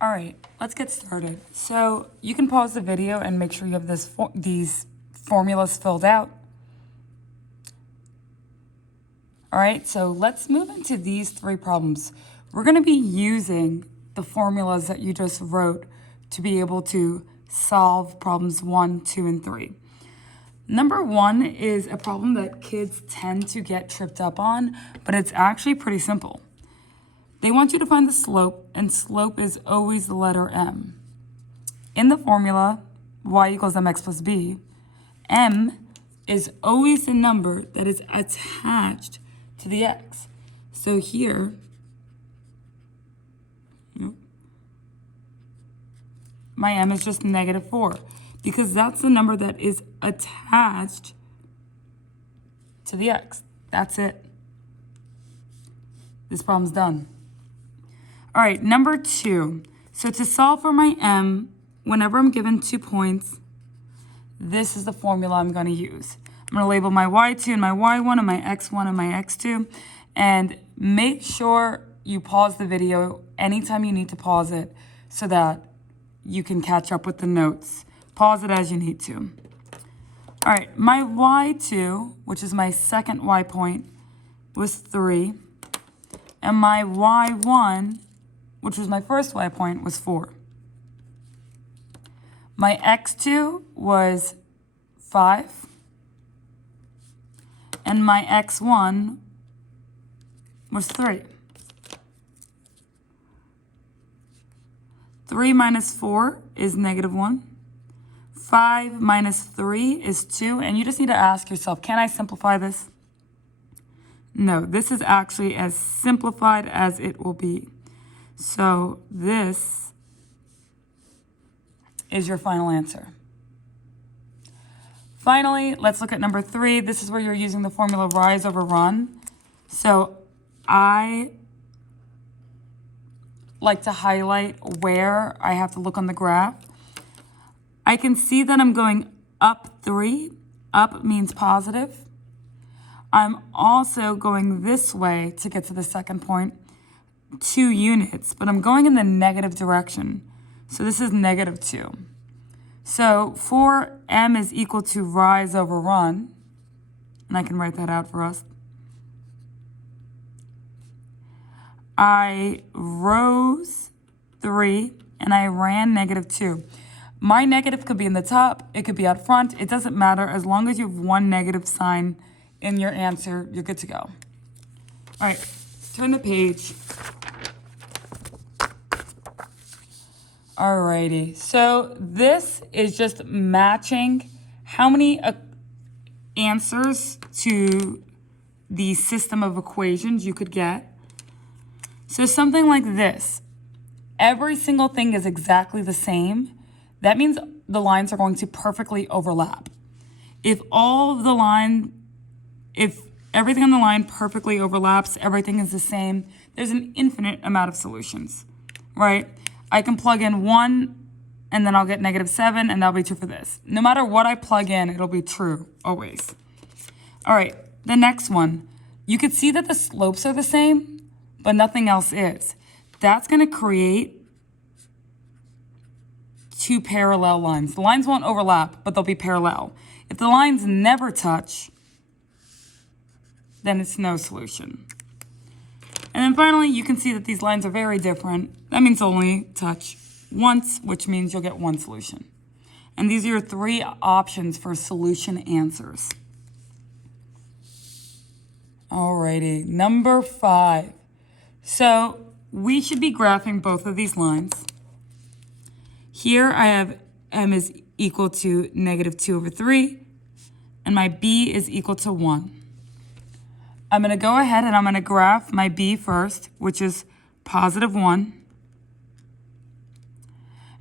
All right, let's get started. So you can pause the video and make sure you have these formulas filled out. All right, so let's move into these three problems. We're going to be using the formulas that you just wrote to be able to solve problems 1, 2, and 3. Number 1 is a problem that kids tend to get tripped up on, but it's actually pretty simple. They want you to find the slope, and slope is always the letter m. In the formula, y equals mx plus b, m is always the number that is attached to the x. So here, my m is just -4, because that's the number that is attached to the x. That's it. This problem's done. All right, number 2. So to solve for my m, whenever I'm given 2 points, this is the formula I'm going to use. I'm going to label my y2 and my y1 and my x1 and my x2. And make sure you pause the video anytime you need to pause it so that you can catch up with the notes. Pause it as you need to. All right, my y2, which is my second y point, was 3. And my y1, which was my first y point, was 4. My x2 was 5. And my x1 was 3. 3 minus 4 is -1. 5 minus 3 is 2. And you just need to ask yourself, can I simplify this? No, this is actually as simplified as it will be. So this is your final answer. Finally, let's look at number 3. This is where you're using the formula rise over run. So I like to highlight where I have to look on the graph. I can see that I'm going up 3. Up means positive. I'm also going this way to get to the second point, 2 units, but I'm going in the negative direction. So this is -2. So for m is equal to rise over run, and I can write that out for us. I rose 3 and I ran -2. My negative could be in the top, it could be out front, it doesn't matter. As long as you have one negative sign in your answer, you're good to go. All right, turn the page. Alrighty, so this is just matching how many answers to the system of equations you could get. So something like this, every single thing is exactly the same. That means the lines are going to perfectly overlap. If everything on the line perfectly overlaps, everything is the same, there's an infinite amount of solutions, right? I can plug in 1, and then I'll get -7, and that'll be true for this. No matter what I plug in, it'll be true, always. All right, the next one. You could see that the slopes are the same, but nothing else is. That's going to create 2 parallel lines. The lines won't overlap, but they'll be parallel. If the lines never touch, then it's no solution. And then finally, you can see that these lines are very different. That means only touch once, which means you'll get 1 solution. And these are your 3 options for solution answers. Alrighty, number 5. So we should be graphing both of these lines. Here I have m is equal to -2/3, and my b is equal to 1. I'm going to go ahead and I'm going to graph my b first, which is +1.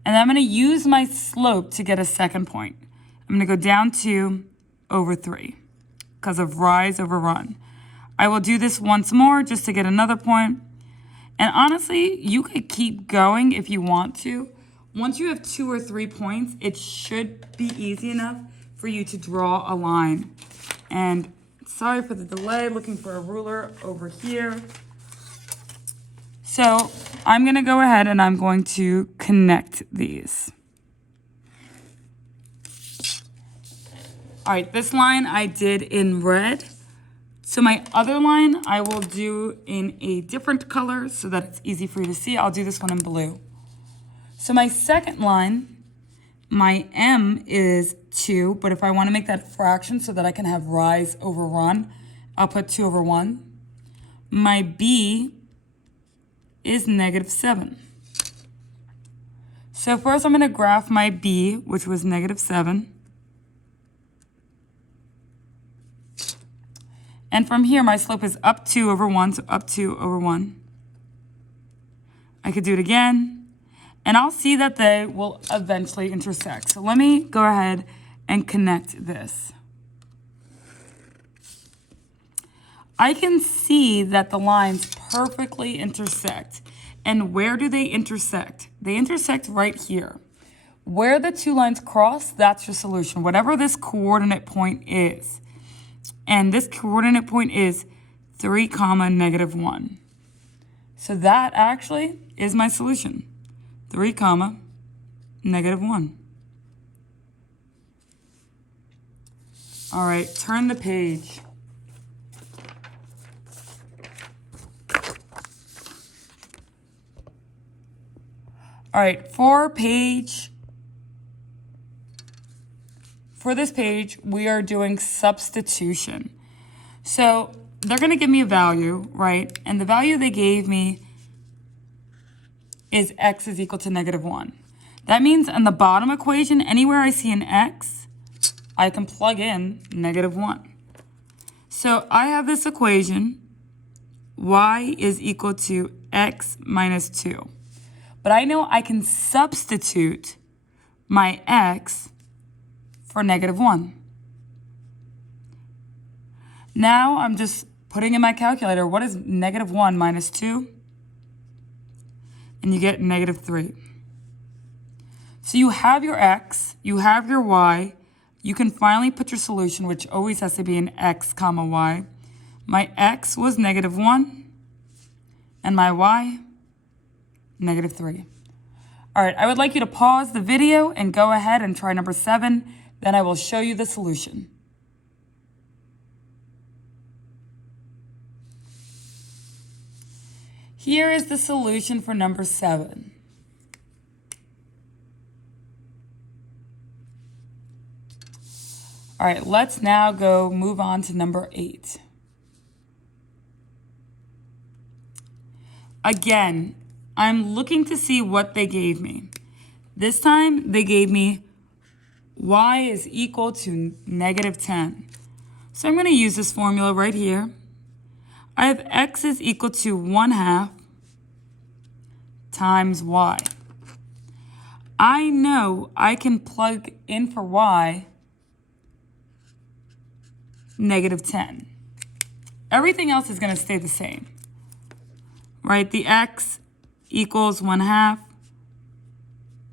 And then I'm going to use my slope to get a second point. I'm going to go down 2/3 because of rise over run. I will do this once more just to get another point. And honestly, you could keep going if you want to. Once you have 2 or 3 points, it should be easy enough for you to draw a line. And sorry for the delay, looking for a ruler over here. So I'm going to go ahead and I'm going to connect these. All right, this line I did in red. So my other line I will do in a different color so that it's easy for you to see. I'll do this one in blue. So my second line, my M is 2, but if I want to make that fraction so that I can have rise over run, I'll put 2 over 1. My B is -7. So first I'm going to graph my B, which was -7. And from here, my slope is up 2 over 1, so up 2 over 1. I could do it again, and I'll see that they will eventually intersect. So let me go ahead and connect this. I can see that the lines perfectly intersect. And where do they intersect? They intersect right here. Where the two lines cross, that's your solution, whatever this coordinate point is. And this coordinate point is 3, -1. So that actually is my solution. 3, -1. All right, turn the page. All right, for this page, we are doing substitution. So they're going to give me a value, right? And the value they gave me is x is equal to -1. That means in the bottom equation, anywhere I see an x, I can plug in -1. So I have this equation, y is equal to x minus 2. But I know I can substitute my x for -1. Now I'm just putting in my calculator, what is -1 minus 2? And you get -3. So you have your x, you have your y, you can finally put your solution, which always has to be an x comma y. My x was -1, and my y, -3. All right, I would like you to pause the video and go ahead and try number 7. Then I will show you the solution. Here is the solution for number 7. All right, let's now move on to number 8. Again, I'm looking to see what they gave me. This time, they gave me y is equal to -10. So I'm going to use this formula right here. I have x is equal to 1/2 times y. I know I can plug in for y -10. Everything else is going to stay the same, right? The x equals 1/2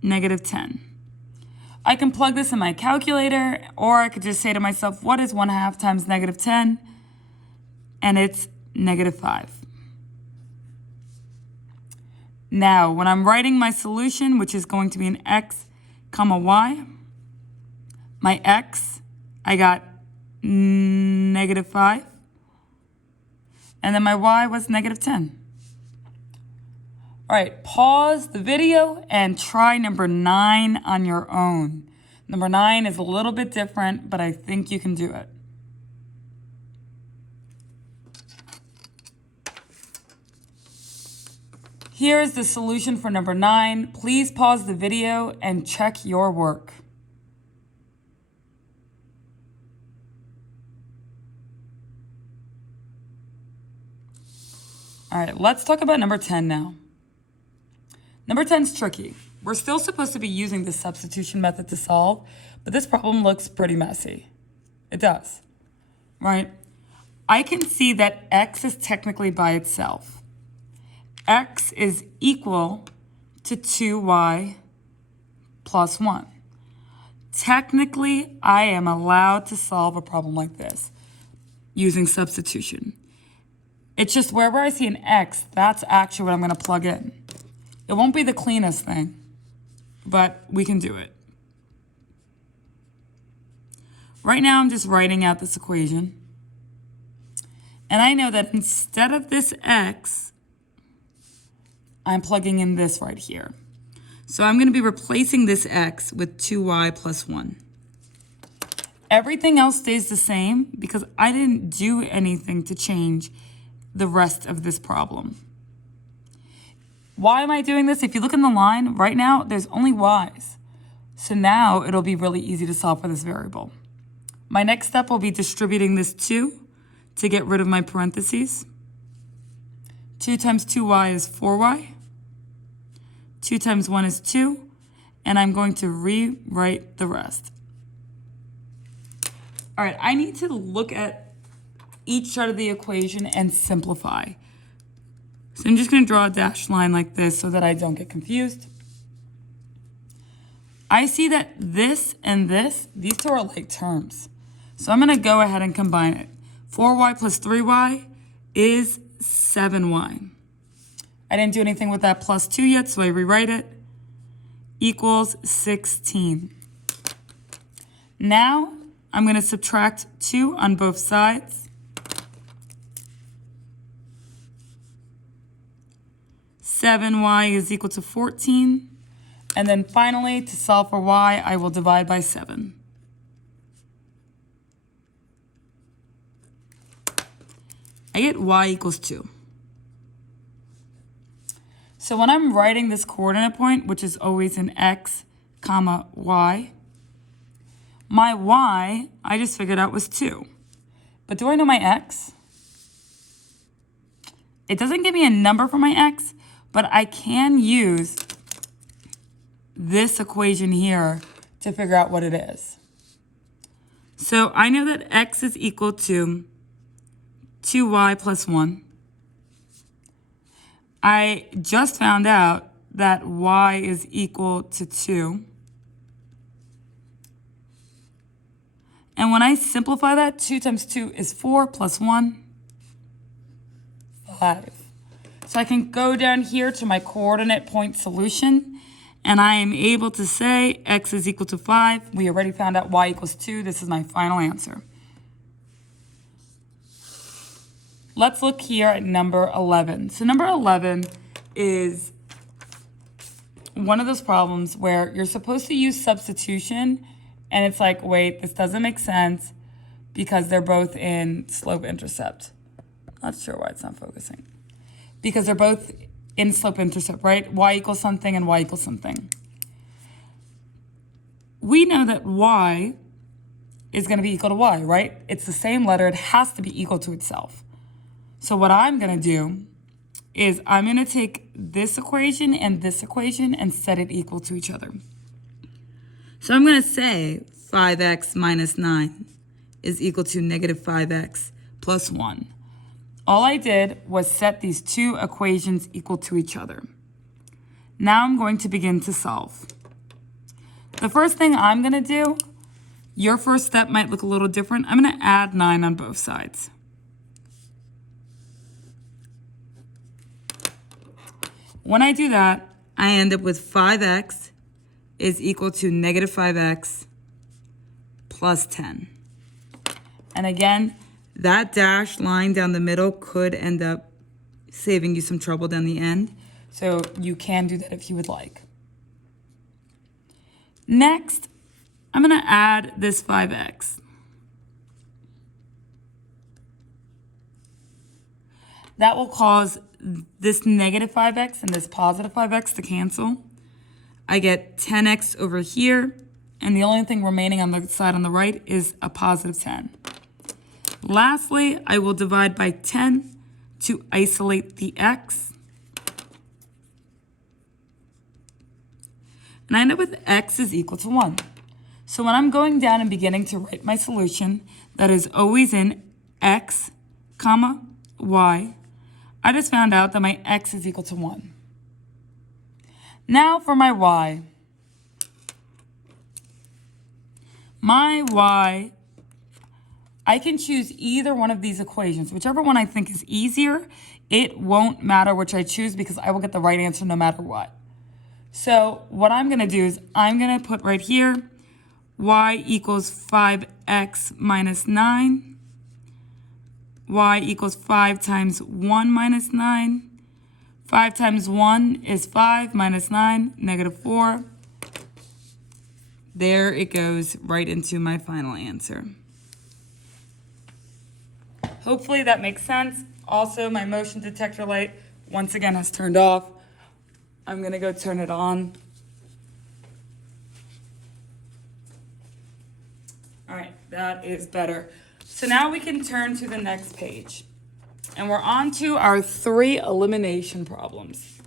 -10. I can plug this in my calculator, or I could just say to myself, what is 1/2 times -10? And it's -5. Now, when I'm writing my solution, which is going to be an x comma y, my x, I got -5. And then my y was -10. All right, pause the video and try number 9 on your own. Number 9 is a little bit different, but I think you can do it. Here is the solution for number 9. Please pause the video and check your work. All right, let's talk about number 10 now. Number 10 is tricky. We're still supposed to be using the substitution method to solve, but this problem looks pretty messy. It does, right? I can see that x is technically by itself. X is equal to 2y plus 1. Technically, I am allowed to solve a problem like this using substitution. It's just wherever I see an x, that's actually what I'm going to plug in. It won't be the cleanest thing, but we can do it. Right now, I'm just writing out this equation. And I know that instead of this x, I'm plugging in this right here. So I'm going to be replacing this x with 2y plus 1. Everything else stays the same because I didn't do anything to change the rest of this problem. Why am I doing this? If you look in the line, right now, there's only y's. So now it'll be really easy to solve for this variable. My next step will be distributing this 2 to get rid of my parentheses. 2 times 2y is 4y. 2 times 1 is 2. And I'm going to rewrite the rest. All right, I need to look at each side of the equation and simplify. So I'm just going to draw a dashed line like this so that I don't get confused. I see that this and this, these two are like terms. So I'm going to go ahead and combine it. 4y plus 3y is 7y. I didn't do anything with that plus 2 yet, so I rewrite it. Equals 16. Now, I'm going to subtract 2 on both sides. 7y is equal to 14. And then finally, to solve for y, I will divide by 7. I get y equals 2. So when I'm writing this coordinate point, which is always an x, comma, y, my y, I just figured out was 2. But do I know my x? It doesn't give me a number for my x, but I can use this equation here to figure out what it is. So I know that x is equal to 2y plus 1. I just found out that y is equal to 2. And when I simplify that, 2 times 2 is 4 plus 1, 5. So I can go down here to my coordinate point solution, and I am able to say x is equal to 5. We already found out y equals 2. This is my final answer. Let's look here at number 11. So number 11 is one of those problems where you're supposed to use substitution, and it's like, wait, this doesn't make sense because they're both in slope-intercept. Not sure why it's not focusing. Because they're both in slope-intercept, right? Y equals something and y equals something. We know that y is going to be equal to y, right? It's the same letter. It has to be equal to itself. So what I'm going to do is I'm going to take this equation and set it equal to each other. So I'm going to say 5x minus 9 is equal to negative 5x plus 1. All I did was set these two equations equal to each other. Now I'm going to begin to solve. The first thing I'm going to do, your first step might look a little different. I'm going to add 9 on both sides. When I do that, I end up with 5x is equal to negative 5x plus 10. And again, that dashed line down the middle could end up saving you some trouble down the end. So you can do that if you would like. Next, I'm going to add this 5x. That will cause this negative 5x and this positive 5x to cancel. I get 10x over here, and the only thing remaining on the side on the right is a positive 10. Lastly, I will divide by 10 to isolate the x. And I end up with x is equal to 1. So when I'm going down and beginning to write my solution, that is always in x, comma, y, I just found out that my x is equal to 1. Now for my y. My y, I can choose either one of these equations, whichever one I think is easier. it won't matter which I choose because I will get the right answer no matter what. So what I'm going to do is I'm going to put right here y equals 5x minus 9. Y equals 5 times 1 minus 9. 5 times 1 is 5 minus 9, negative 4. There it goes right into my final answer. Hopefully that makes sense. Also, my motion detector light once again has turned off. I'm going to go turn it on. All right, that is better. So now we can turn to the next page. And we're on to our 3 elimination problems.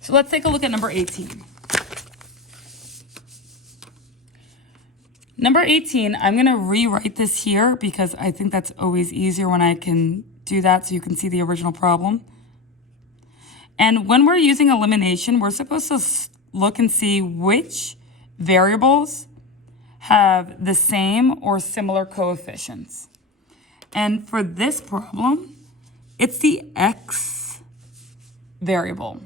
So let's take a look at number 18. Number 18, I'm going to rewrite this here because I think that's always easier when I can do that so you can see the original problem. And when we're using elimination, we're supposed to look and see which variables have the same or similar coefficients. And for this problem, it's the x variable.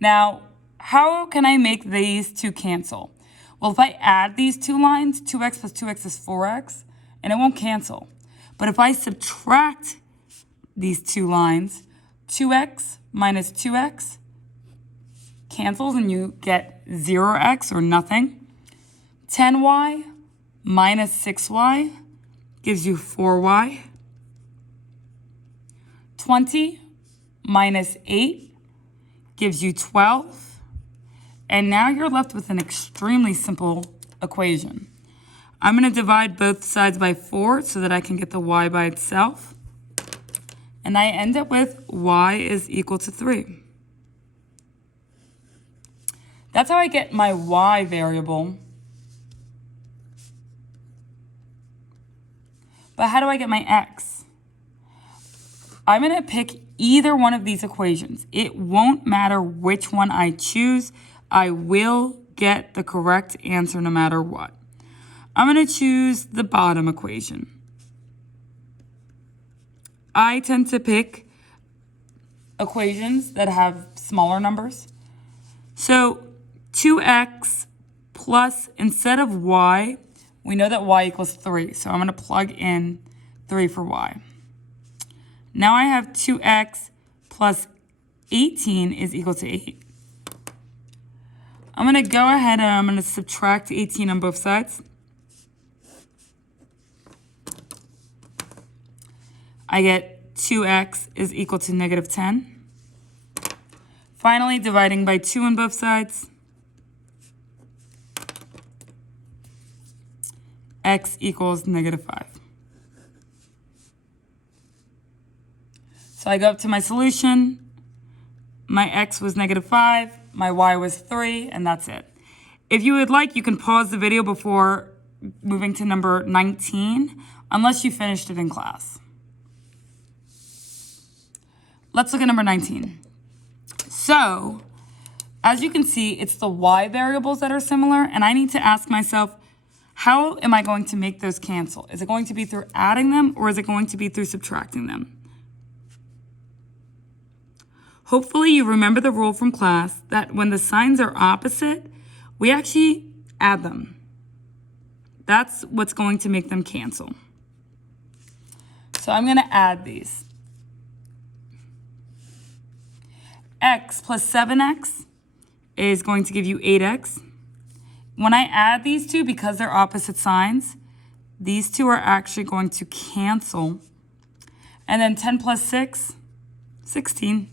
Now, how can I make these two cancel? Well, if I add these two lines, 2x plus 2x is 4x, and it won't cancel. But if I subtract these two lines, 2x minus 2x cancels and you get 0x or nothing. 10y minus 6y gives you 4y. 20 minus 8 gives you 12. And now you're left with an extremely simple equation. I'm going to divide both sides by 4 so that I can get the y by itself. And I end up with y is equal to 3. That's how I get my y variable. But how do I get my x? I'm going to pick either one of these equations. It won't matter which one I choose. I will get the correct answer no matter what. I'm going to choose the bottom equation. I tend to pick equations that have smaller numbers. So 2x plus, instead of y, we know that y equals 3. So I'm going to plug in 3 for y. Now I have 2x plus 18 is equal to 8. I'm going to go ahead and I'm going to subtract 18 on both sides. I get 2x is equal to negative 10. Finally, dividing by 2 on both sides. X equals negative 5. So I go up to my solution. My x was negative 5. My y was 3, and that's it. If you would like, you can pause the video before moving to number 19, unless you finished it in class. Let's look at number 19. So, as you can see, it's the y variables that are similar, and I need to ask myself, how am I going to make those cancel? Is it going to be through adding them, or is it going to be through subtracting them? Hopefully you remember the rule from class that when the signs are opposite, we actually add them. That's what's going to make them cancel. So I'm going to add these. X plus 7x is going to give you 8x. When I add these two, because they're opposite signs, these two are actually going to cancel. And then 10 plus 6, 16.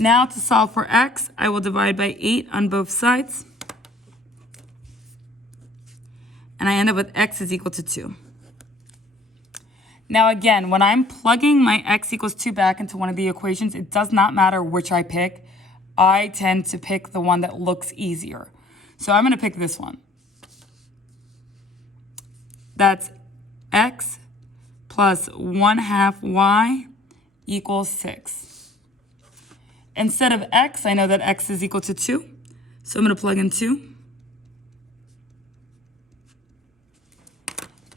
Now to solve for x, I will divide by 8 on both sides. And I end up with x is equal to 2. Now again, when I'm plugging my x equals 2 back into one of the equations, it does not matter which I pick. I tend to pick the one that looks easier. So I'm going to pick this one. That's x plus 1/2 y equals 6. Instead of x, I know that x is equal to 2. So I'm going to plug in 2.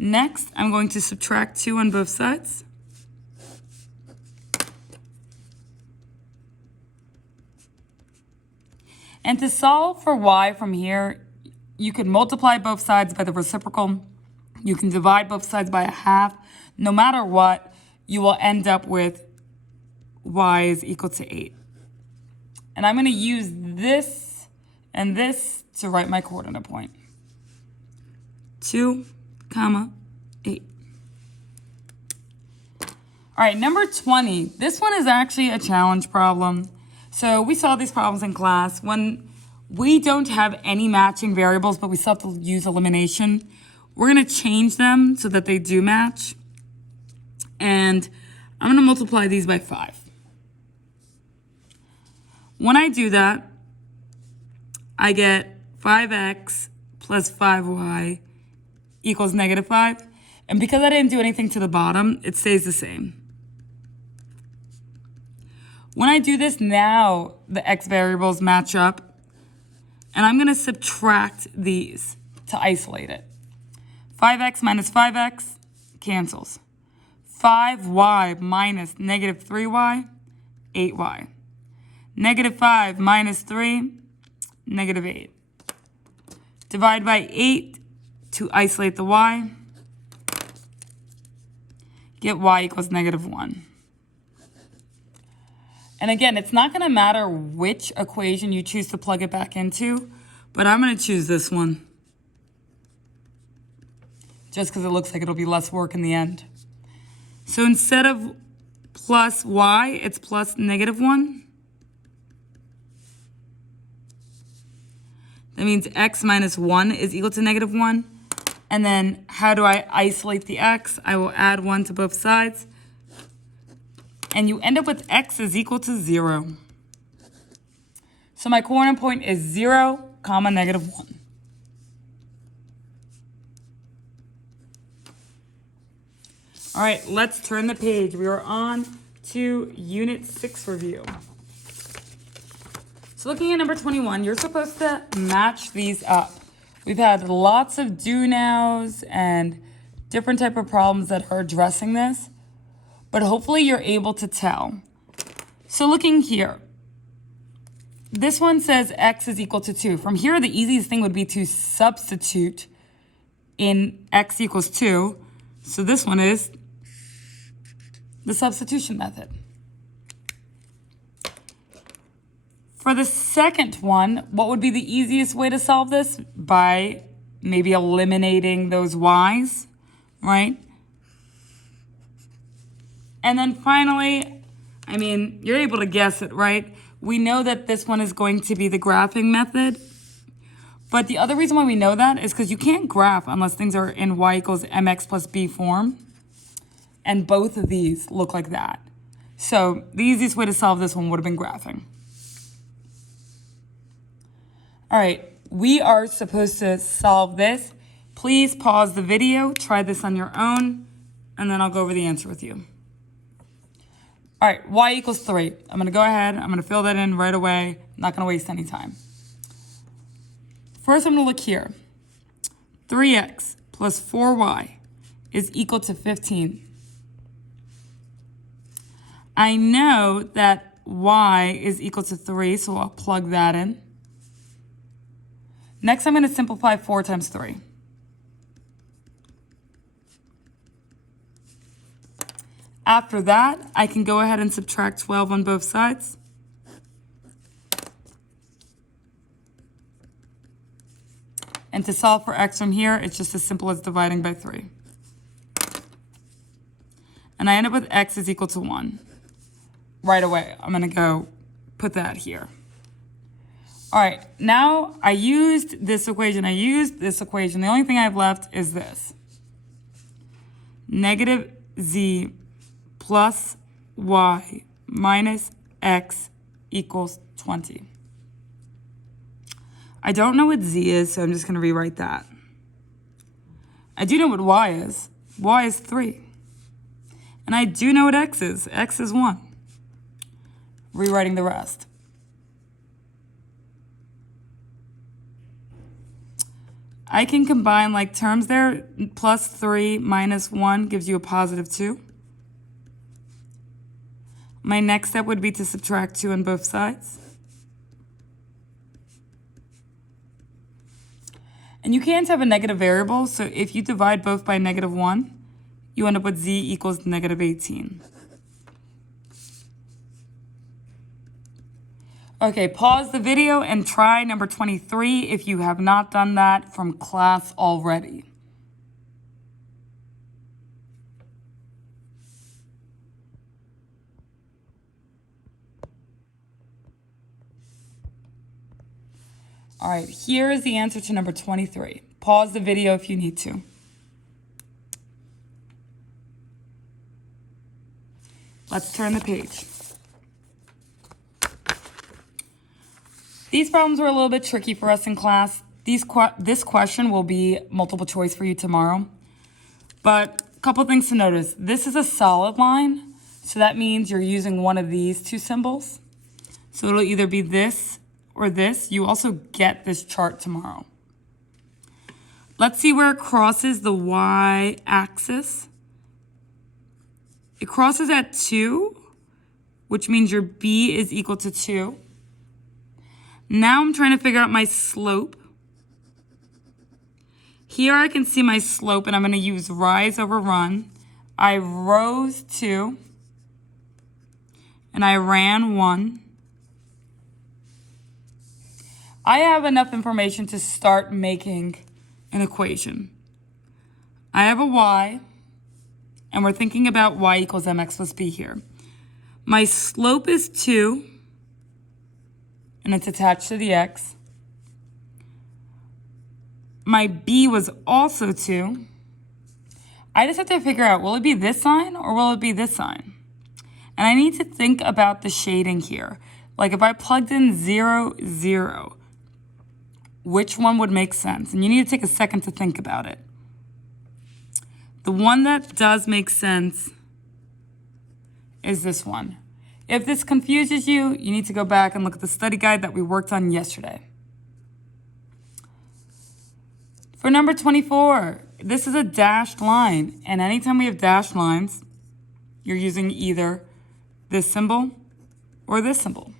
Next, I'm going to subtract 2 on both sides. And to solve for y from here, you could multiply both sides by the reciprocal. You can divide both sides by a half. No matter what, you will end up with y is equal to 8. And I'm going to use this and this to write my coordinate point. 2, 8. All right, number 20. This one is actually a challenge problem. So we saw these problems in class. When we don't have any matching variables, but we still have to use elimination, we're going to change them so that they do match. And I'm going to multiply these by 5. When I do that, I get 5x plus 5y equals negative 5. And because I didn't do anything to the bottom, it stays the same. When I do this, now the x variables match up. And I'm going to subtract these to isolate it. 5x minus 5x cancels. 5y minus negative 3y, 8y. Negative 5 minus 3, negative 8. Divide by 8 to isolate the y. Get y equals negative 1. And again, it's not going to matter which equation you choose to plug it back into, but I'm going to choose this one. Just because it looks like it'll be less work in the end. So instead of plus y, it's plus negative 1. That means x minus 1 is equal to negative 1. And then how do I isolate the x? I will add 1 to both sides. And you end up with x is equal to 0. So my coordinate point is 0, negative 1. All right, let's turn the page. We are on to Unit 6 review. So looking at number 21, you're supposed to match these up. We've had lots of do nows and different type of problems that are addressing this, but hopefully you're able to tell. So looking here, this one says x is equal to 2. From here, the easiest thing would be to substitute in x equals 2. So this one is the substitution method. For the second one, what would be the easiest way to solve this? By maybe eliminating those y's, right? And then finally, I mean, you're able to guess it, right? We know that this one is going to be the graphing method. But the other reason why we know that is because you can't graph unless things are in y equals mx plus b form. And both of these look like that. So the easiest way to solve this one would have been graphing. All right, we are supposed to solve this. Please pause the video, try this on your own, and then I'll go over the answer with you. All right, y equals 3. I'm going to go ahead. I'm going to fill that in right away. I'm not going to waste any time. First, I'm going to look here. 3x plus 4y is equal to 15. I know that y is equal to 3, so I'll plug that in. Next, I'm going to simplify 4 times 3. After that, I can go ahead and subtract 12 on both sides. And to solve for x from here, it's just as simple as dividing by 3. And I end up with x is equal to 1. Right away, I'm going to go put that here. All right, now I used this equation. The only thing I have left is this. Negative z plus y minus x equals 20. I don't know what z is, so I'm just going to rewrite that. I do know what y is. Y is 3. And I do know what x is. X is 1. Rewriting the rest. I can combine like terms there. Plus 3 minus 1 gives you a positive 2. My next step would be to subtract 2 on both sides. And you can't have a negative variable, so if you divide both by negative 1, you end up with z equals negative 18. Okay, pause the video and try number 23 if you have not done that from class already. All right, here is the answer to number 23. Pause the video if you need to. Let's turn the page. These problems were a little bit tricky for us in class. This question will be multiple choice for you tomorrow. But a couple things to notice. This is a solid line, so that means you're using one of these two symbols. So it'll either be this or this. You also get this chart tomorrow. Let's see where it crosses the y-axis. It crosses at 2, which means your b is equal to 2. Now I'm trying to figure out my slope. Here I can see my slope, and I'm going to use rise over run. I rose 2, and I ran 1. I have enough information to start making an equation. I have a y, and we're thinking about y equals mx plus b here. My slope is 2, and it's attached to the x. My b was also 2. I just have to figure out, will it be this sign or will it be this sign? And I need to think about the shading here. Like if I plugged in 0, 0, which one would make sense? And you need to take a second to think about it. The one that does make sense is this one. If this confuses you, you need to go back and look at the study guide that we worked on yesterday. For number 24, this is a dashed line. And anytime we have dashed lines, you're using either this symbol or this symbol.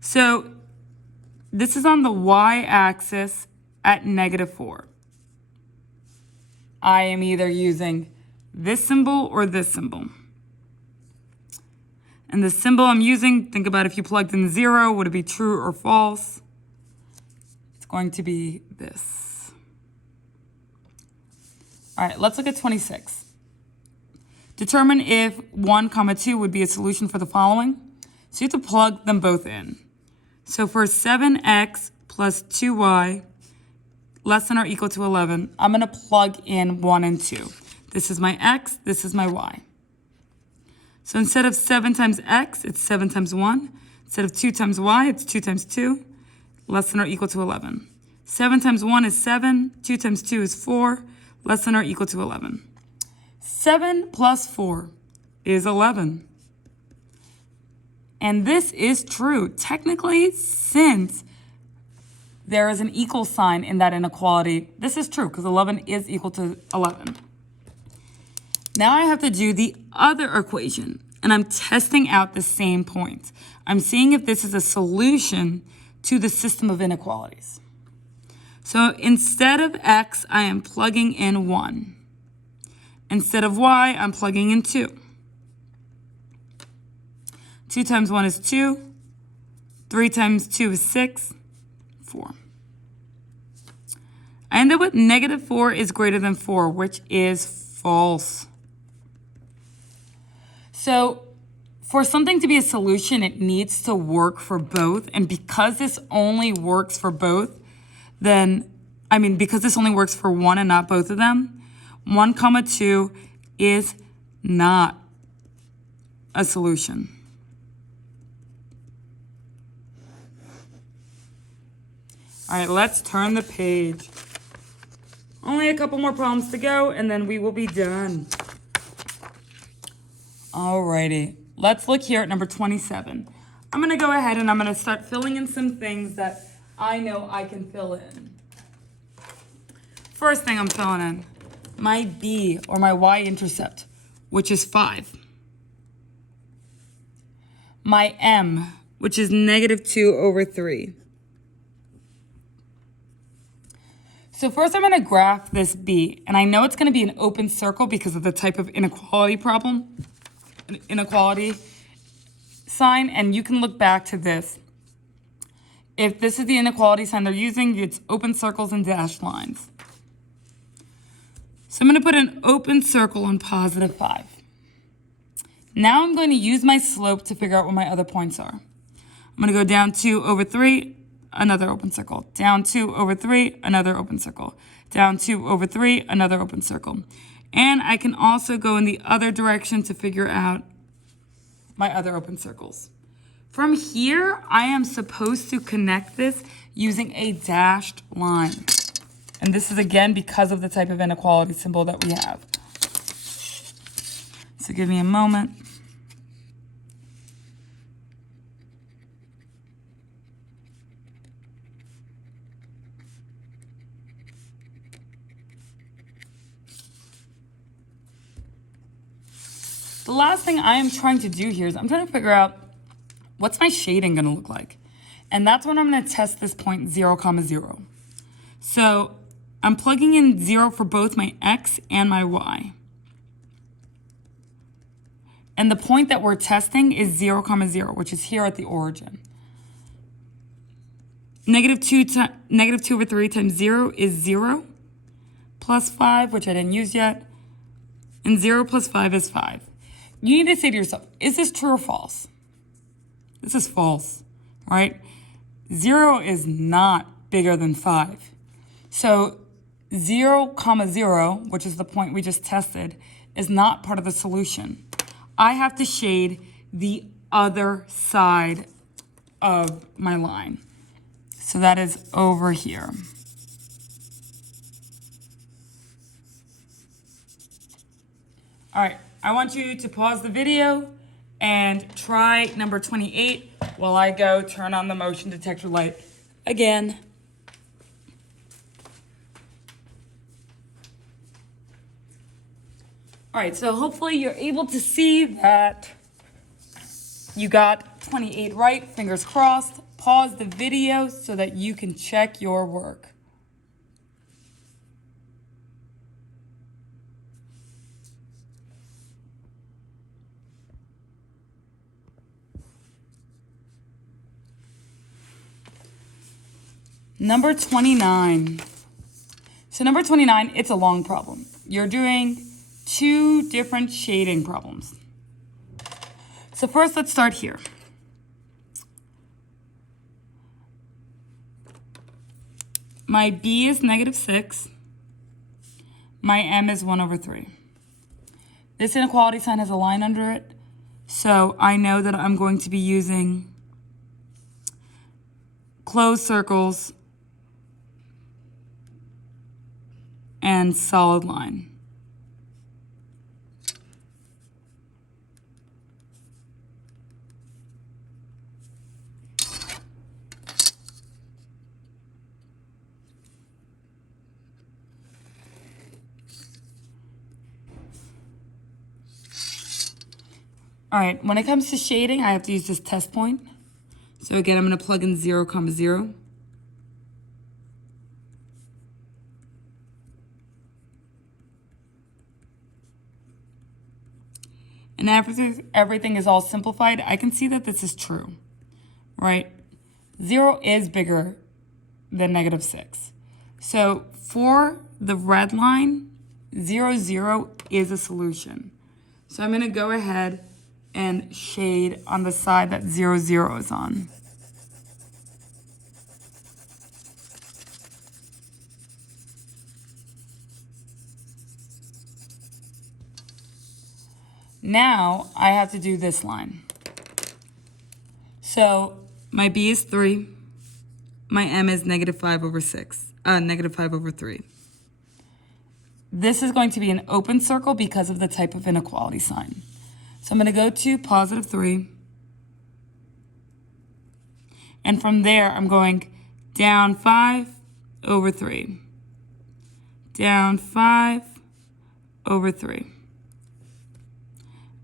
So this is on the y-axis at -4. I am either using this symbol or this symbol. And the symbol I'm using, think about if you plugged in 0, would it be true or false? It's going to be this. All right, let's look at 26. Determine if 1, 2 would be a solution for the following. So you have to plug them both in. So for 7x plus 2y less than or equal to 11, I'm going to plug in 1 and 2. This is my x, this is my y. So instead of 7 times x, it's 7 times 1. Instead of 2 times y, it's 2 times 2, less than or equal to 11. 7 times 1 is 7, 2 times 2 is 4, less than or equal to 11. 7 plus 4 is 11. And this is true, technically, since there is an equal sign in that inequality. This is true, because 11 is equal to 11. Now I have to do the other equation, and I'm testing out the same point. I'm seeing if this is a solution to the system of inequalities. So instead of x, I am plugging in 1. Instead of y, I'm plugging in 2. 2 times 1 is 2. 3 times 2 is 6. 4. I end up with -4 is greater than 4, which is false. So for something to be a solution, it needs to work for both. And because this only works for both, because this only works for one and not both of them, 1, 2 is not a solution. All right, let's turn the page. Only a couple more problems to go, and then we will be done. Alrighty, let's look here at number 27. I'm gonna go ahead and I'm gonna start filling in some things that I know I can fill in. First thing I'm filling in, my b, or my y-intercept, which is 5. My m, which is -2/3. So first I'm going to graph this b, and I know it's going to be an open circle because of the type of inequality sign, and you can look back to this. If this is the inequality sign they're using, it's open circles and dashed lines. So I'm going to put an open circle on +5. Now I'm going to use my slope to figure out what my other points are. I'm going to go down 2/3, another open circle. Down 2/3, another open circle. Down 2/3, another open circle. And I can also go in the other direction to figure out my other open circles. From here, I am supposed to connect this using a dashed line. And this is, again, because of the type of inequality symbol that we have. So give me a moment. The last thing I am trying to do here is I'm trying to figure out what's my shading going to look like. And that's when I'm going to test this point 0, 0. So I'm plugging in 0 for both my x and my y. And the point that we're testing is 0, 0, which is here at the origin. -2/3 times 0 is 0, plus 5, which I didn't use yet, and 0 plus 5 is 5. You need to say to yourself, is this true or false? This is false, right? 0 is not bigger than 5. So 0, 0, which is the point we just tested, is not part of the solution. I have to shade the other side of my line. So that is over here. All right, I want you to pause the video and try number 28 while I go turn on the motion detector light again. All right, so hopefully you're able to see that you got 28 right, fingers crossed. Pause the video so that you can check your work. Number 29. So number 29, it's a long problem. You're doing 2 different shading problems. So first, let's start here. My b is -6. My m is 1/3. This inequality sign has a line under it, so I know that I'm going to be using closed circles and solid line. All right, when it comes to shading, I have to use this test point. So again, I'm going to plug in 0, 0. And after everything is all simplified, I can see that this is true, right? 0 is bigger than -6. So for the red line, 0, 0 is a solution. So I'm going to go ahead and shade on the side that 0, 0 is on. Now I have to do this line. So my b is 3. My m is -5/3. This is going to be an open circle because of the type of inequality sign. So I'm going to go to +3. And from there, I'm going down 5 over 3, down 5 over 3.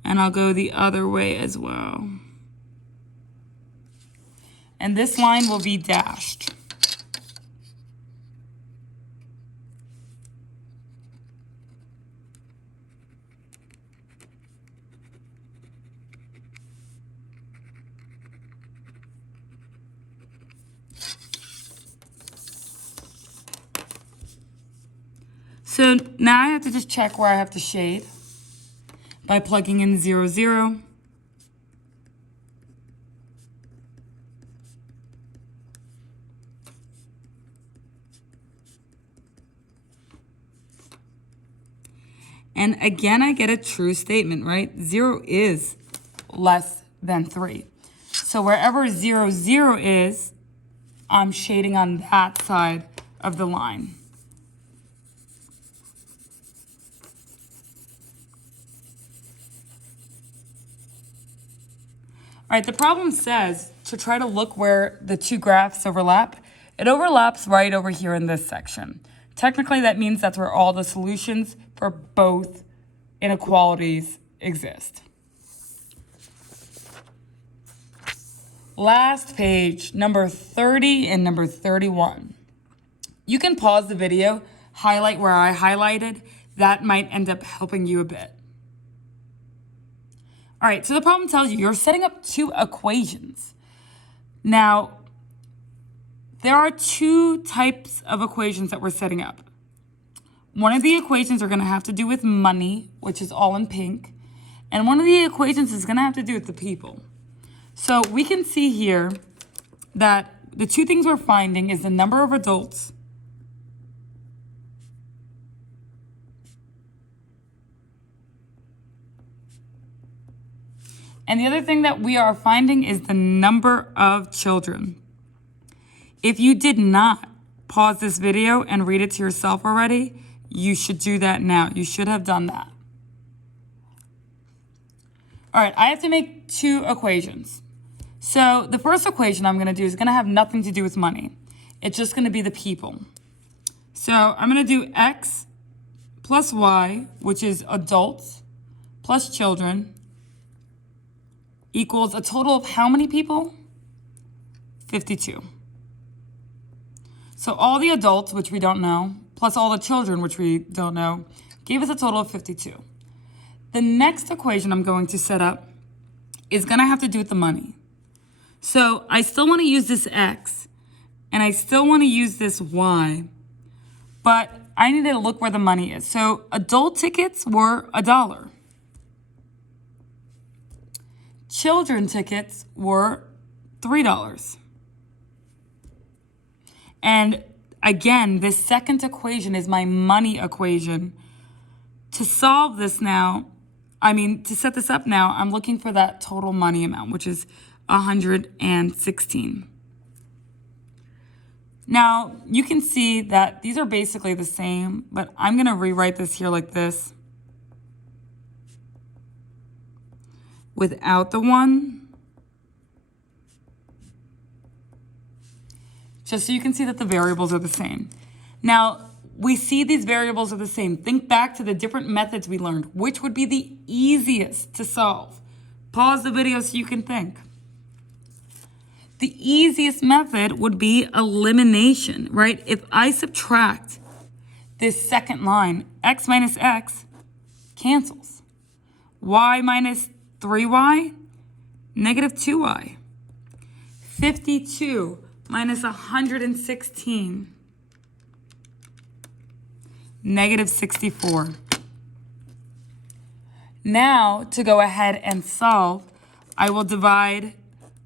And I'll go the other way as well. And this line will be dashed. So now I have to just check where I have to shade by plugging in 0, 0. And again, I get a true statement, right? 0 is less than 3. So wherever 0, 0 is, I'm shading on that side of the line. All right, the problem says to try to look where the two graphs overlap. It overlaps right over here in this section. Technically, that means that's where all the solutions for both inequalities exist. Last page, number 30 and number 31. You can pause the video, highlight where I highlighted. That might end up helping you a bit. All right, so the problem tells you you're setting up two equations. Now, there are two types of equations that we're setting up. One of the equations are going to have to do with money, which is all in pink. And one of the equations is going to have to do with the people. So we can see here that the two things we're finding is the number of adults and the other thing that we are finding is the number of children. If you did not pause this video and read it to yourself already, you should do that now. You should have done that. All right, I have to make two equations. So the first equation I'm going to do is going to have nothing to do with money. It's just going to be the people. So I'm going to do x plus y, which is adults, plus children, equals a total of how many people? 52. So all the adults, which we don't know, plus all the children, which we don't know, gave us a total of 52. The next equation I'm going to set up is going to have to do with the money. So I still want to use this x, and I still want to use this y, but I need to look where the money is. So adult tickets were $1. Children tickets were $3. And again, this second equation is my money equation. To solve this now, to set this up now, I'm looking for that total money amount, which is 116. Now, you can see that these are basically the same, but I'm going to rewrite this here like this. Without the 1. Just so you can see that the variables are the same. Now, we see these variables are the same. Think back to the different methods we learned. Which would be the easiest to solve? Pause the video so you can think. The easiest method would be elimination, right? If I subtract this second line, x minus x cancels. Y minus 3y, negative 2y. 52 minus 116, negative 64. Now, to go ahead and solve, I will divide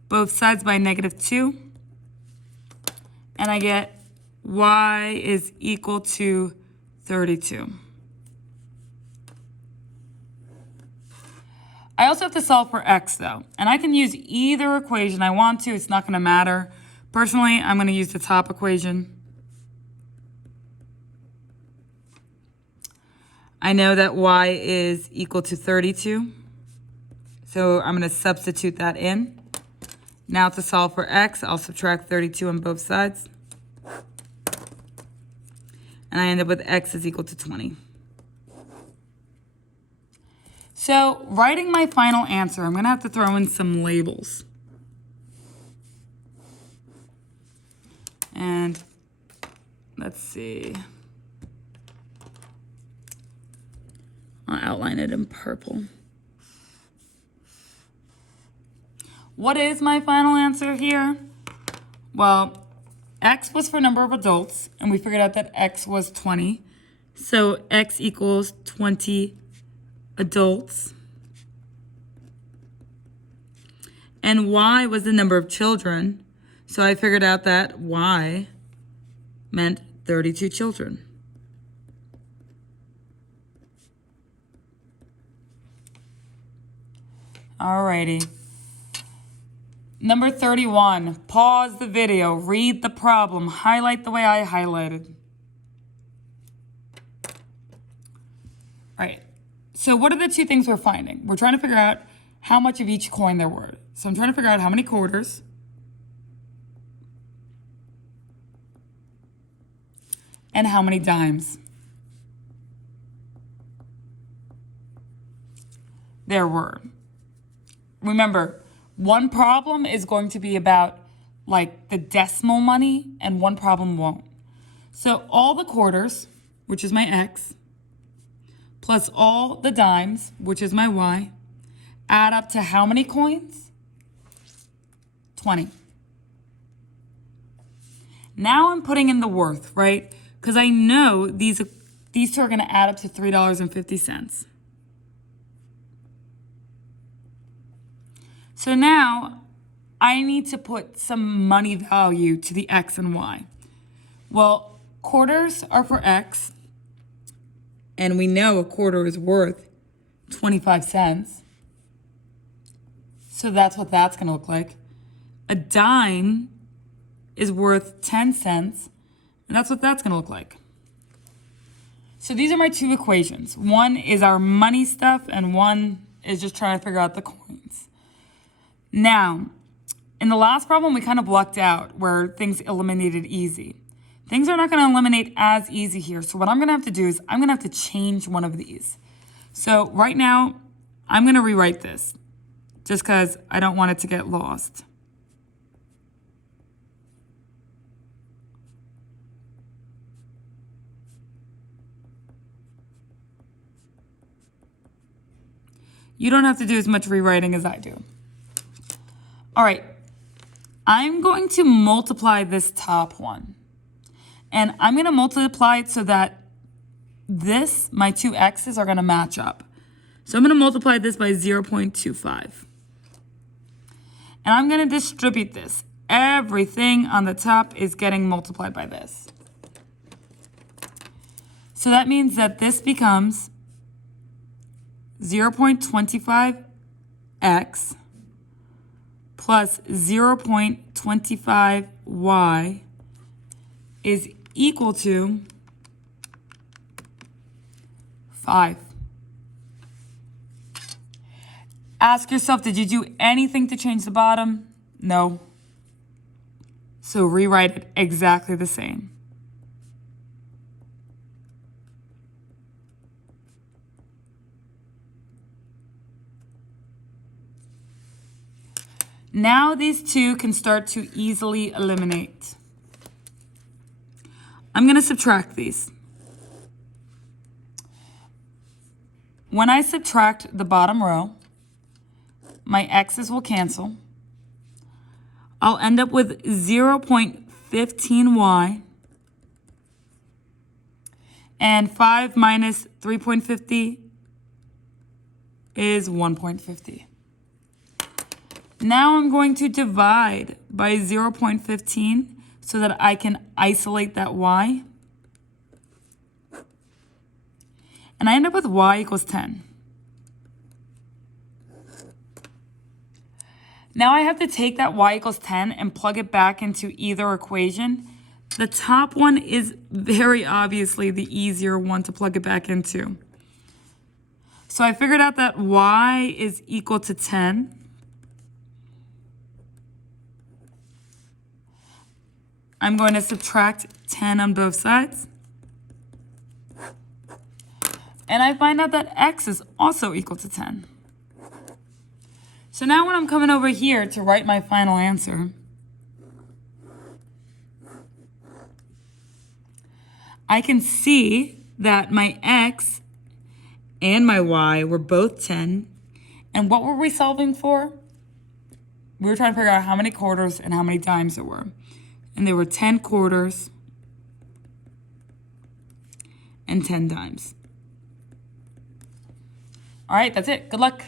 both sides by negative 2, and I get y is equal to 32. I also have to solve for x, though, and I can use either equation I want to. It's not going to matter. Personally, I'm going to use the top equation. I know that y is equal to 32, so I'm going to substitute that in. Now to solve for x, I'll subtract 32 on both sides. and I end up with x is equal to 20. So writing my final answer, I'm going to have to throw in some labels. And let's see. I'll outline it in purple. What is my final answer here? Well, x was for number of adults, and we figured out that x was 20. So x equals 20 adults. And y was the number of children. So I figured out that y meant 32 children. Alrighty. Number 31, pause the video, read the problem, highlight the way I highlighted. All right, so what are the two things we're finding? We're trying to figure out how much of each coin there were. So I'm trying to figure out how many quarters and how many dimes there were. Remember, one problem is going to be about like the decimal money and one problem won't. So all the quarters, which is my x, plus all the dimes, which is my y, add up to how many coins? 20. Now I'm putting in the worth, right? Because I know these two are going to add up to $3.50. So now I need to put some money value to the x and y. Well, quarters are for x, and we know a quarter is worth 25 cents. So that's what that's going to look like. A dime is worth 10 cents, and that's what that's going to look like. So these are my two equations. One is our money stuff, and one is just trying to figure out the coins. Now, in the last problem, we kind of lucked out where things eliminated easy. Things are not going to eliminate as easy here. So what I'm going to have to do is I'm going to have to change one of these. So right now, I'm going to rewrite this just because I don't want it to get lost. You don't have to do as much rewriting as I do. All right, I'm going to multiply this top one. And I'm going to multiply it so that my two x's are going to match up. So I'm going to multiply this by 0.25. And I'm going to distribute this. Everything on the top is getting multiplied by this. So that means that this becomes 0.25x plus 0.25y is equal to 5. Ask yourself, did you do anything to change the bottom? No. So rewrite it exactly the same. Now these two can start to easily eliminate. I'm going to subtract these. When I subtract the bottom row, my x's will cancel. I'll end up with 0.15y. And 5 minus 3.50 is 1.50. Now I'm going to divide by 0.15 so that I can isolate that y. And I end up with y equals 10. Now I have to take that y equals 10 and plug it back into either equation. The top one is very obviously the easier one to plug it back into. So I figured out that y is equal to 10. I'm going to subtract 10 on both sides. And I find out that x is also equal to 10. So now when I'm coming over here to write my final answer, I can see that my x and my y were both 10. And what were we solving for? We were trying to figure out how many quarters and how many dimes there were. And there were 10 quarters and 10 dimes. All right, that's it. Good luck.